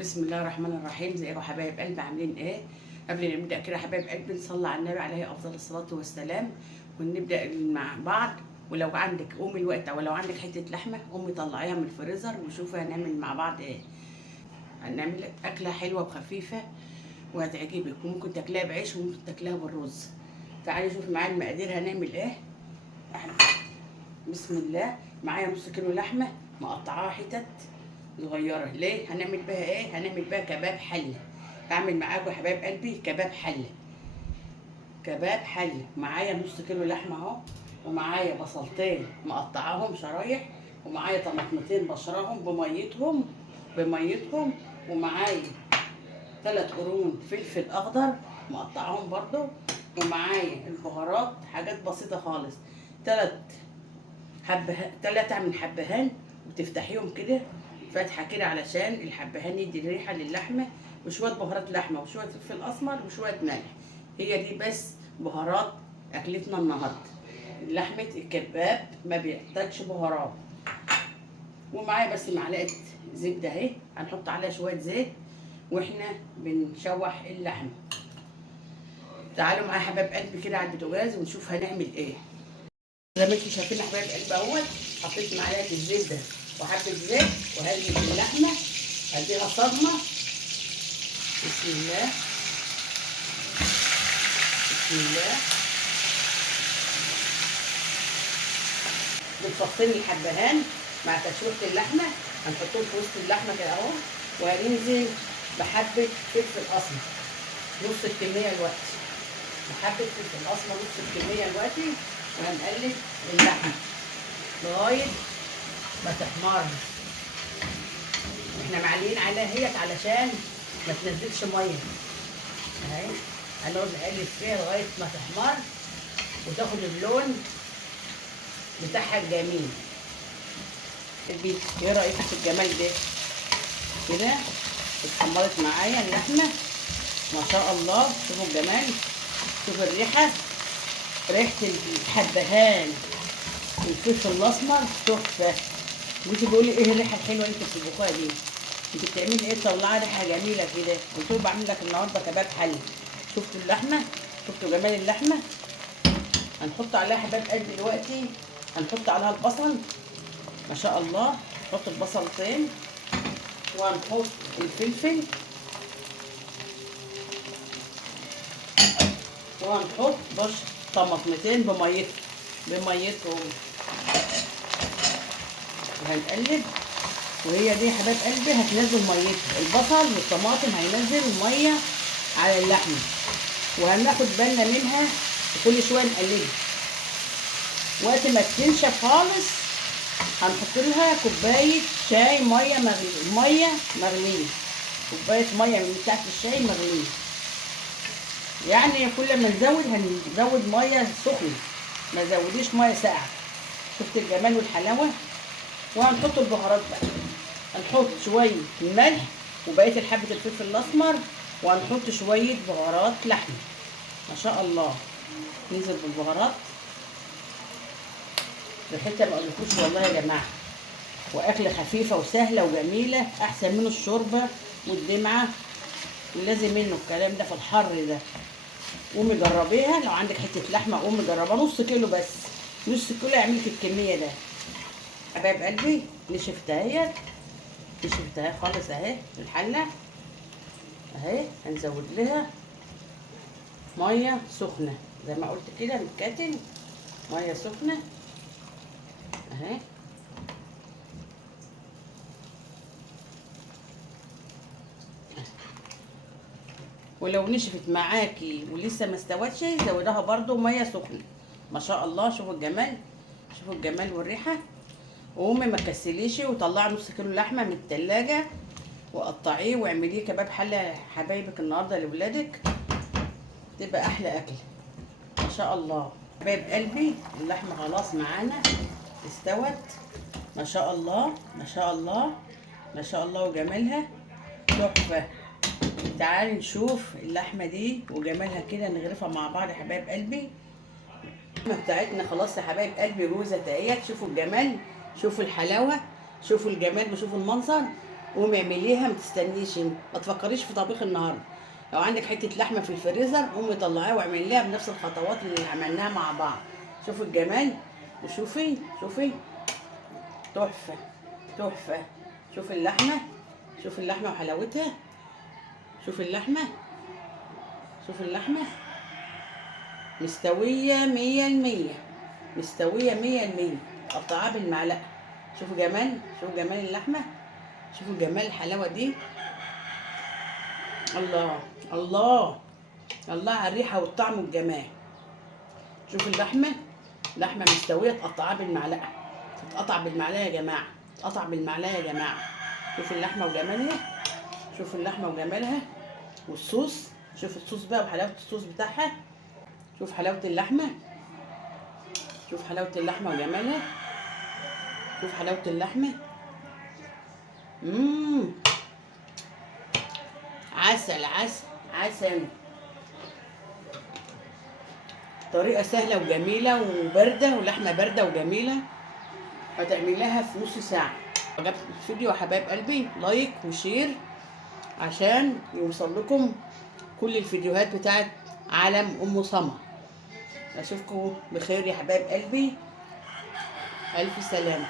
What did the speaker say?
بسم الله الرحمن الرحيم. ازيكم يا حبايب قلبي؟ عاملين ايه؟ قبل ما نبدا كده يا حبايب قلبي نصلي على النبي عليه افضل الصلاه والسلام ونبدا مع بعض. ولو عندك قومي الوقت، او لو عندك حته لحمه قومي طلعيها من الفريزر وشوفي هنعمل مع بعض ايه. هنعمل اكله حلوه وخفيفه وهتعجبك، وممكن تاكليها بعيش وممكن تاكليها بالرز. تعالي شوفي معايا المقادير هنعمل ايه. احنا بسم الله معايا نص كيلو لحمه مقطعاها حتت صغيره. ليه؟ هنعمل بيها ايه؟ هنعمل بيها كباب حله. بعمل معاكم يا حبايب قلبي كباب حله. كباب حله. معايا نص كيلو لحمه اهو، ومعايا بصلتين مقطعاهم شرايح، ومعايا طماطمتين بشرهم بميتهم، ومعايا 3 قرون فلفل اخضر مقطعاهم برضو، ومعايا البهارات حاجات بسيطه خالص. 3 من حبهان، وتفتحيهم كده فتحه كده علشان الحبهان يدي ريحه للحمه، وشويه بهارات لحمه وشويه فلفل اسمر وشويه ملح. هي دي بس بهارات اكلتنا النهارده. لحمه الكباب ما بيحتاجش بهارات. ومعايا بس معلقه زبده اهي، هنحط عليها شويه زيت واحنا بنشوح اللحمه. تعالوا معايا حبايب قلبي كده على البوتاجاز ونشوف هنعمل ايه. زي ما انتم شايفين يا حبايب قلبي اهوت، حطيت معلقه الزبده وحبه زيت وهقلب اللحمه اديها صدمه. بسم الله بسم الله. بنفصل الحبهان مع تشويحه اللحمه، هنحطهم في وسط اللحمه كده اهو، وهننزل بحبه فلفل اسمر نص الكميه دلوقتي، بحبه فلفل اسمر نص الكميه دلوقتي، وهنقلب اللحمه لغايه ما تحمر. احنا معلقين عليها هيت علشان ما تنزلش ميه اهي. هنقعد نقلب فيها لغايه ما تحمر وتاخد اللون بتاعها الجميل. ايه رايك في الجمال ده؟ كده اتحمرت معايا اللحمه ما شاء الله. شوفوا الجمال، شوفوا الريحه، ريحه الحبهان والفلفل الاسمر تحفه. وانت بتقولي ايه الريحه الحلوه اللي انت بتطبخوها دي؟ انت بتعملي ايه؟ طلعي ريحه جميله كده. قلت له بعمل لك النهارده كباب حل. شفتوا اللحمه؟ شفتوا جمال اللحمه؟ هنحط عليها حباب قلبي دلوقتي، هنحط عليها البصل ما شاء الله. نحط البصلتين وهنحط الفلفل وهنحط طماطمتين بميتهم وهنقلب. وهي دي يا حبايب قلبي هتنزل ميتها، البصل والطماطم هينزل الميه على اللحمه، وهناخد بالنا منها وكل شويه نقلبها. وقت ما تنشف خالص هنحط لها كوبايه شاي ميه مغليه، كوبايه ميه من بتاعت الشاي مغليه. يعني كل ما هنزود ميه سخنه، ما زوديش ميه ساقعه. شفت الجمال والحلاوه؟ وهنحط البهارات بقى، هنحط شويه ملح وبقيه حبه الفلفل الاسمر، وهنحط شويه بهارات لحمه ما شاء الله. ننزل بالبهارات، ريحتها ما اقولكوش والله يا جماعه. واكله خفيفه وسهله وجميله، احسن من الشوربه والدمعه ولازم منه الكلام ده في الحر ده. قومي جربيها، لو عندك حته لحمه قومي جربها نص كيلو بس، نص كيلو يعملك الكميه ده. حبايب قلبي نشفتها خالص اهي الحله اهي. هنزود لها ميه سخنه زي ما قلت كده من الكاتل، ميه سخنه اهي. ولو نشفت معاكي ولسه ما استوتش زودها برضو ميه سخنه ما شاء الله. شوفوا الجمال، شوفوا الجمال والريحه. وقومي ما تكسليش وطلعي نص كيلو لحمه من التلاجة وقطعيه واعمليه كباب حله حبايبك النهارده لاولادك، تبقى احلى اكل ما شاء الله. حبايب قلبي اللحمه خلاص معانا استوت ما شاء الله ما شاء الله ما شاء الله، وجمالها تحفه. تعالي نشوف اللحمه دي وجمالها كده، نغرفها مع بعض يا حبايب قلبي. اللحمه بتاعتنا خلاص يا حبايب قلبي جوزة اهيت. شوفوا الجمال، شوفوا الحلاوه، شوفوا الجمال وشوفوا المنظر. قومي اعمليها، ما تستنيش، ما تفكريش في طبيخ النهارده. لو عندك حته لحمه في الفريزر قومي طلعيها واعمليها بنفس الخطوات اللي عملناها مع بعض. شوفوا الجمال، وشوفي شوفي، تحفه تحفه. شوفي اللحمه، شوفي اللحمه وحلاوتها، شوفي اللحمه، شوفي اللحمه مستويه 100%، مستويه 100%، قطعها بالمعلقه. شوفوا جمال، شوفوا جمال اللحمه، شوفوا جمال الحلاوه دي. الله الله الله على الريحه والطعم والجمال. شوفوا اللحمه، لحمه مستويه تقطعها بالمعلقه، تتقطع بالمعلقه يا جماعه، تتقطع بالمعلقه يا جماعه. شوفوا اللحمه وجمالها، شوفوا اللحمه وجمالها والصوص. شوفوا الصوص بقى وحلاوه الصوص بتاعها. شوف حلاوه اللحمه، شوف حلاوه اللحمه وجمالها، شوف حلاوه اللحمه. عسل عسل عسل. طريقة سهلة وجميلة وباردة، ولحمة باردة وجميلة، هتعمليها في نص ساعة. عجبك الفيديو يا حبايب قلبي لايك وشير عشان يوصل لكم كل الفيديوهات بتاعت عالم ام سما. اشوفكم بخير يا حبايب قلبي، الف سلامة.